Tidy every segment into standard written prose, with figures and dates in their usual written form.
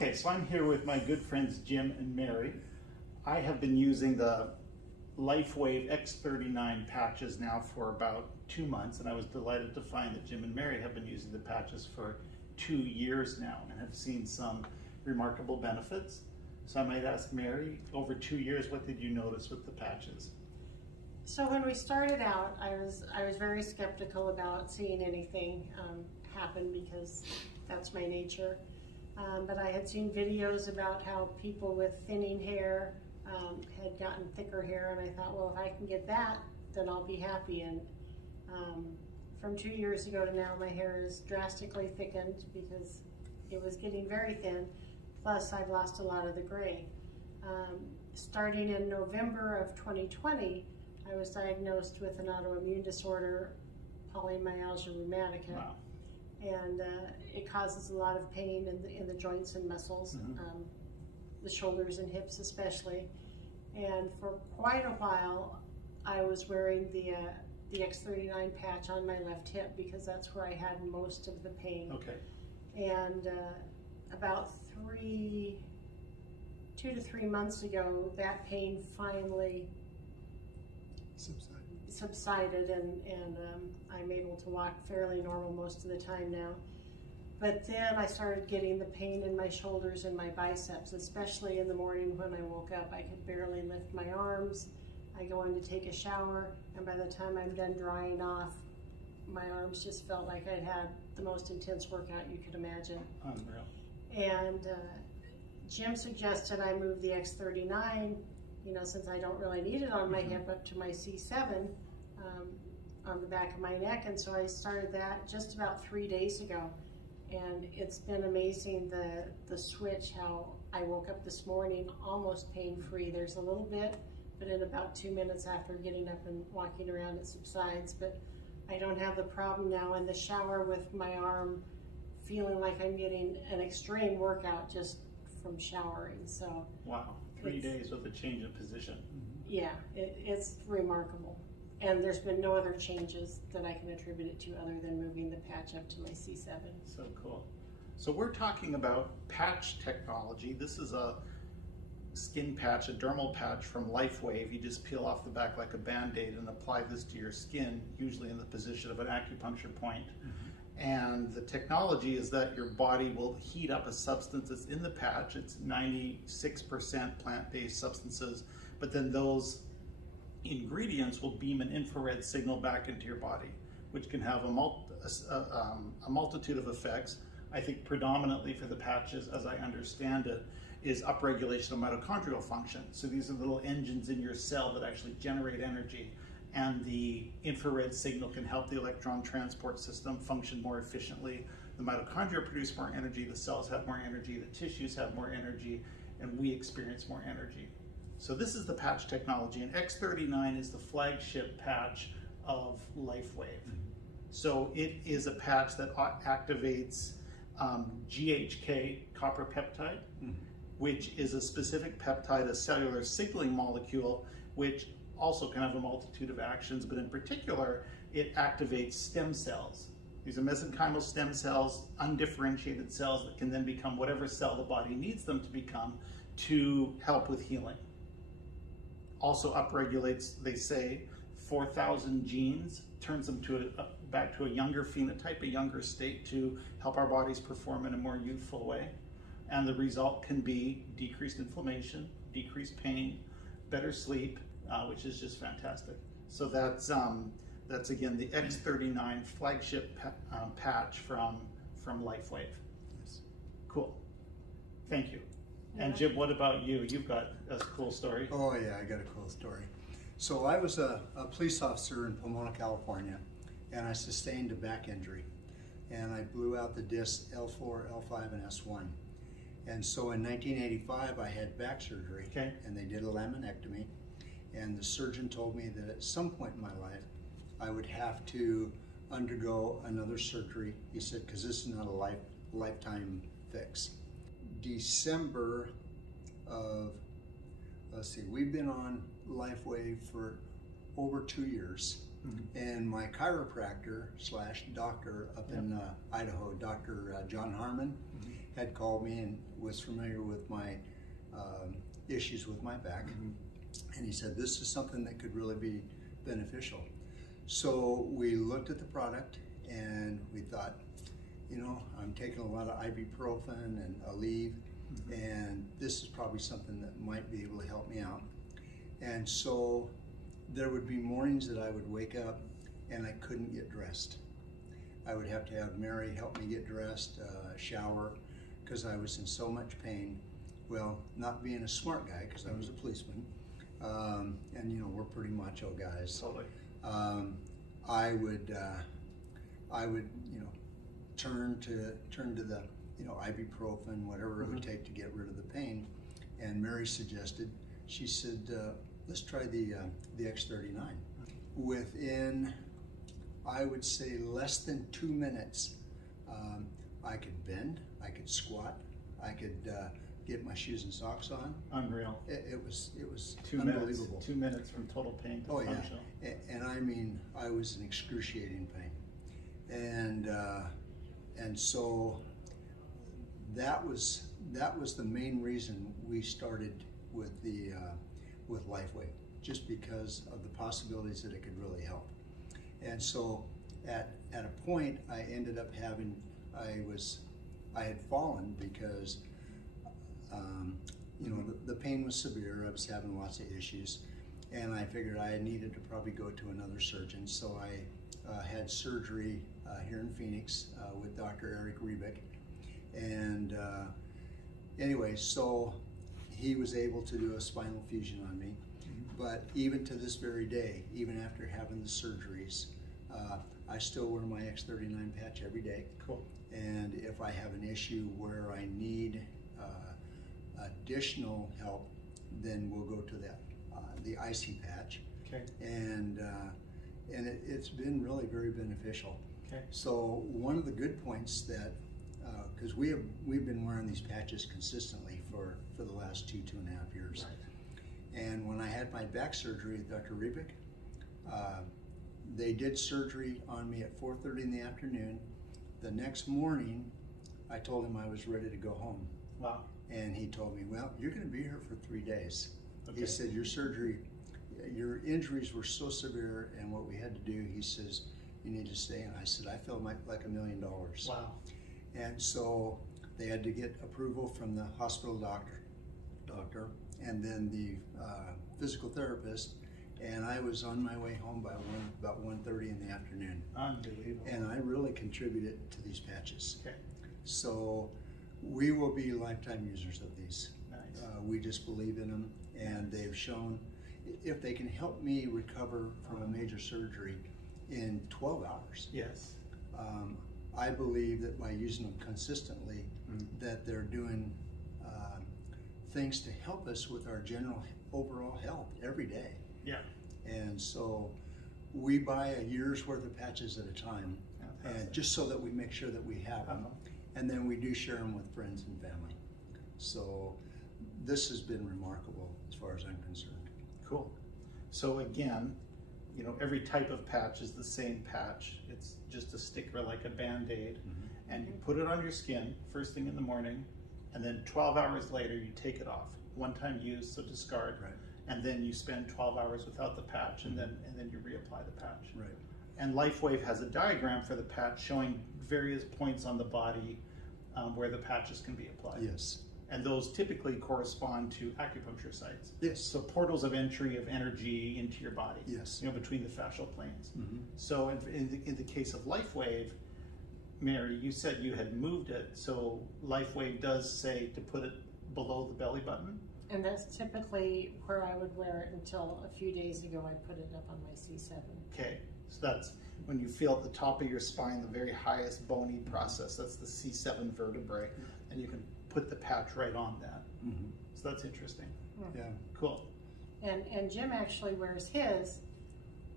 Okay, so I'm here with my good friends Jim and Mary. I have been using the LifeWave X39 patches now for about 2 months, and I was delighted to find that Jim and Mary have been using the patches for 2 years now and have seen some remarkable benefits. So I might ask Mary, over 2 years, what did you notice with the patches? So when we started out, I was very skeptical about seeing anything happen because that's my nature. But I had seen videos about how people with thinning hair had gotten thicker hair, and I thought, well, if I can get that, then I'll be happy. And from 2 years ago to now, my hair is drastically thickened because it was getting very thin. Plus, I've lost a lot of the gray. Starting in November of 2020, I was diagnosed with an autoimmune disorder, polymyalgia rheumatica. Wow. And it causes a lot of pain in the joints and muscles, the shoulders and hips especially. And for quite a while, I was wearing the X39 patch on my left hip because that's where I had most of the pain. Okay. And about 2 to 3 months ago, that pain finally subsided, and I'm able to walk fairly normal most of the time now. But then I started getting the pain in my shoulders and my biceps, especially in the morning when I woke up. I could barely lift my arms. I go in to take a shower, and by the time I'm done drying off, my arms just felt like I'd had the most intense workout you could imagine. Unreal. And Jim suggested I move the X39, since I don't really need it on my hip, up to my C7 on the back of my neck. And so I started that just about 3 days ago. And it's been amazing, the switch, how I woke up this morning almost pain-free. There's a little bit, but in about 2 minutes after getting up and walking around, it subsides. But I don't have the problem now in the shower with my arm feeling like I'm getting an extreme workout just from showering. So wow, 3 days with a change of position. Yeah, it's remarkable. And there's been no other changes that I can attribute it to other than moving the patch up to my C7. So cool. So we're talking about patch technology. This is a skin patch, a dermal patch from LifeWave. You just peel off the back like a Band-Aid and apply this to your skin, usually in the position of an acupuncture point. And the technology is that your body will heat up a substance that's in the patch. It's 96% plant-based substances, but then those ingredients will beam an infrared signal back into your body, which can have a multitude of effects. I think predominantly for the patches, as I understand it, is upregulation of mitochondrial function. So these are little engines in your cell that actually generate energy, and the infrared signal can help the electron transport system function more efficiently. The mitochondria produce more energy, the cells have more energy, the tissues have more energy, and we experience more energy. So this is the patch technology, and X39 is the flagship patch of LifeWave. So it is a patch that activates GHK, copper peptide, which is a specific peptide, a cellular signaling molecule, which also can have a multitude of actions, but in particular, it activates stem cells. These are mesenchymal stem cells, undifferentiated cells that can then become whatever cell the body needs them to become to help with healing. Also upregulates, they say, 4,000 genes, turns them to back to a younger phenotype, a younger state, to help our bodies perform in a more youthful way. And the result can be decreased inflammation, decreased pain, better sleep, which is just fantastic. So that's again the X39 flagship patch from LifeWave. Yes. Cool. Thank you. And Jim, what about you? You've got a cool story. Oh yeah, I got a cool story. So I was a police officer in Pomona, California, and I sustained a back injury. And I blew out the discs L4, L5, and S1. And so in 1985, I had back surgery, and they did a laminectomy. And the surgeon told me that at some point in my life, I would have to undergo another surgery. He said, because this is not a lifetime fix. December of, let's see, we've been on LifeWave for over 2 years. And my chiropractor slash doctor up in Idaho, Dr. John Harmon, had called me and was familiar with my issues with my back. And he said, this is something that could really be beneficial. So we looked at the product and we thought, you know, I'm taking a lot of ibuprofen and Aleve, and this is probably something that might be able to help me out. And so there would be mornings that I would wake up and I couldn't get dressed. I would have to have Mary help me get dressed, shower, because I was in so much pain. Well, not being a smart guy, because I was a policeman, and you know, we're pretty macho guys. Totally. I would, you know, turn to the, you know, ibuprofen, whatever it would take to get rid of the pain. And Mary suggested, she said, let's try the X39. Within, I would say, less than 2 minutes, I could bend, I could squat, I could get my shoes and socks on. Unreal. It was 2 unbelievable. minutes. 2 minutes from total pain to functional. Yeah. And I mean, I was in excruciating pain, and so that was the main reason we started with with LifeWave, just because of the possibilities that it could really help. And so at a point, I ended up having, I had fallen because you know, the pain was severe. I was having lots of issues, and I figured I needed to probably go to another surgeon. So I had surgery here in Phoenix with Dr. Eric Rebick, and anyway, so he was able to do a spinal fusion on me. But even to this very day, even after having the surgeries, I still wear my X39 patch every day. Cool. And if I have an issue where I need additional help, then we'll go to the IC patch. Okay. And it's been really very beneficial. Okay. So one of the good points that, because we've been wearing these patches consistently for the last 2.5 years. Right. And when I had my back surgery at Dr. Rebick, they did surgery on me at 4:30 in the afternoon. The next morning, I told him I was ready to go home. Wow. And he told me, well, you're going to be here for 3 days. Okay. He said, your surgery, your injuries were so severe, and what we had to do, he says, you need to stay. And I said, I feel like $1 million. Wow. And so they had to get approval from the hospital doctor, and then the physical therapist. And I was on my way home by about 1:30 in the afternoon. Unbelievable. And I really contributed to these patches. Okay. So we will be lifetime users of these. Nice. We just believe in them, and they've shown if they can help me recover from a major surgery in 12 hours. Yes. I believe that by using them consistently, that they're doing things to help us with our general overall health every day. Yeah. And so we buy a year's worth of patches at a time, and just so that we make sure that we have them. And then we do share them with friends and family. So this has been remarkable as far as I'm concerned. Cool. So again, you know, every type of patch is the same patch. It's just a sticker like a Band-Aid, and you put it on your skin first thing in the morning, and then 12 hours later you take it off. One time use, so discard. Right. And then you spend 12 hours without the patch, and then you reapply the patch. Right. And LifeWave has a diagram for the patch showing various points on the body where the patches can be applied. Yes. And those typically correspond to acupuncture sites. Yes. So portals of entry of energy into your body. Yes. You know, between the fascial planes. So in the case of LifeWave, Mary, you said you had moved it. So LifeWave does say to put it below the belly button. And that's typically where I would wear it until a few days ago I put it up on my C7. Okay, so that's when you feel at the top of your spine, the very highest bony process. That's the C7 vertebrae, and you can put the patch right on that. So that's interesting. Yeah. Cool. And Jim actually wears his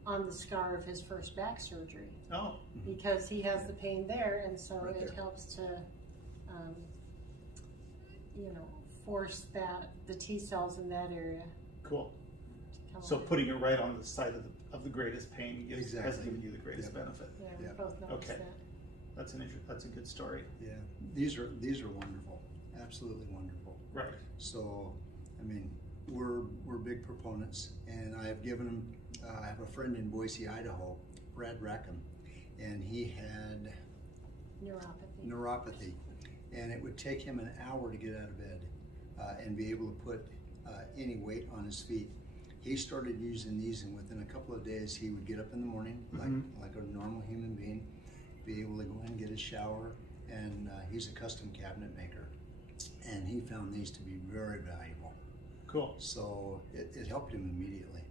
on the scar of his first back surgery Oh, because he has the pain there, and so Right it there. helps to, you know, force the T cells in that area cool. to come So alive. putting it right on the side of the greatest pain has Exactly. given you the greatest Yep. benefit. Yeah, we Yeah. both noticed Okay. that. That's that's a good story. Yeah, these are wonderful, absolutely wonderful. Right. So, I mean, we're big proponents, and I have given them. I have a friend in Boise, Idaho, Brad Rackham, and he had neuropathy, and it would take him an hour to get out of bed and be able to put any weight on his feet. He started using these, and within a couple of days, he would get up in the morning like a normal human being, be able to go in and get a shower, and he's a custom cabinet maker, and he found these to be very valuable. Cool. So it helped him immediately.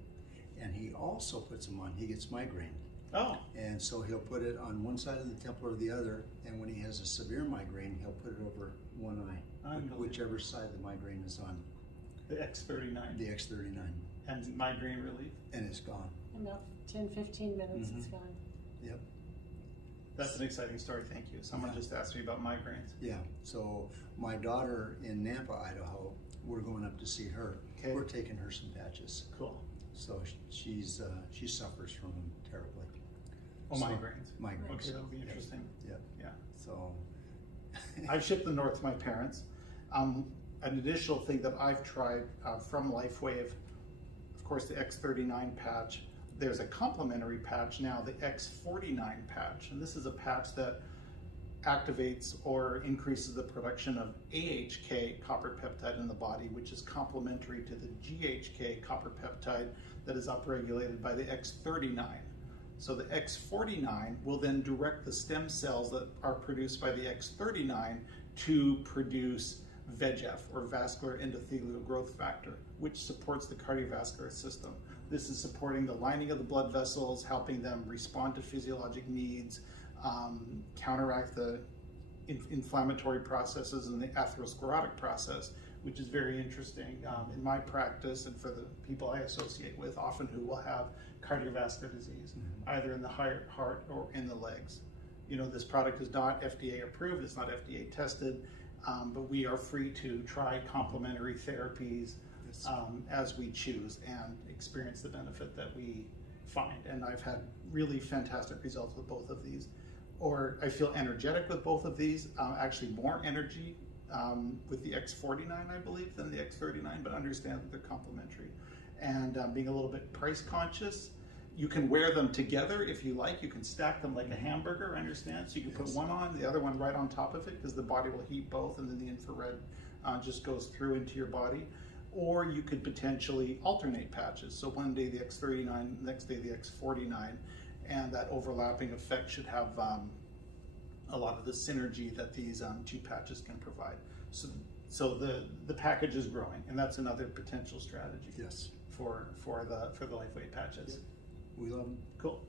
And he also puts them on, he gets migraine. Oh. And so he'll put it on one side of the temple or the other, and when he has a severe migraine, he'll put it over one eye, whichever side the migraine is on. The X39. The X39. And migraine relief. And it's gone. In about 10-15 minutes, it's gone. Yep. That's an exciting story, thank you. Someone just asked me about migraines. Yeah, so my daughter in Nampa, Idaho, we're going up to see her. Okay. We're taking her some patches. Cool. So she suffers from them terribly. Oh, So, migraines. Migraines. Okay, that'll be interesting. Yep. Yeah. So. I've shipped them north to my parents. An additional thing that I've tried from LifeWave, of course, the X39 patch. There's a complementary patch now, the X39 patch, and this is a patch that activates or increases the production of AHK copper peptide in the body, which is complementary to the GHK copper peptide that is upregulated by the X39. So the X49 will then direct the stem cells that are produced by the X39 to produce VEGF, or vascular endothelial growth factor, which supports the cardiovascular system. This is supporting the lining of the blood vessels, helping them respond to physiologic needs, counteract the inflammatory processes and the atherosclerotic process, which is very interesting in my practice and for the people I associate with, often who will have cardiovascular disease, either in the heart or in the legs. You know, this product is not FDA approved, it's not FDA tested, but we are free to try complementary therapies as we choose and experience the benefit that we find. And I've had really fantastic results with both of these. Or I feel energetic with both of these, actually more energy with the X49, I believe, than the X39, but understand that they're complementary. And being a little bit price conscious, you can wear them together if you like. You can stack them like a hamburger, understand? So you can put one on, the other one right on top of it, because the body will heat both, and then the infrared just goes through into your body. Or you could potentially alternate patches. So one day the X39, next day the X49, and that overlapping effect should have a lot of the synergy that these two patches can provide. So the package is growing, and that's another potential strategy. Yes. For the LifeWave patches. We love them. Cool.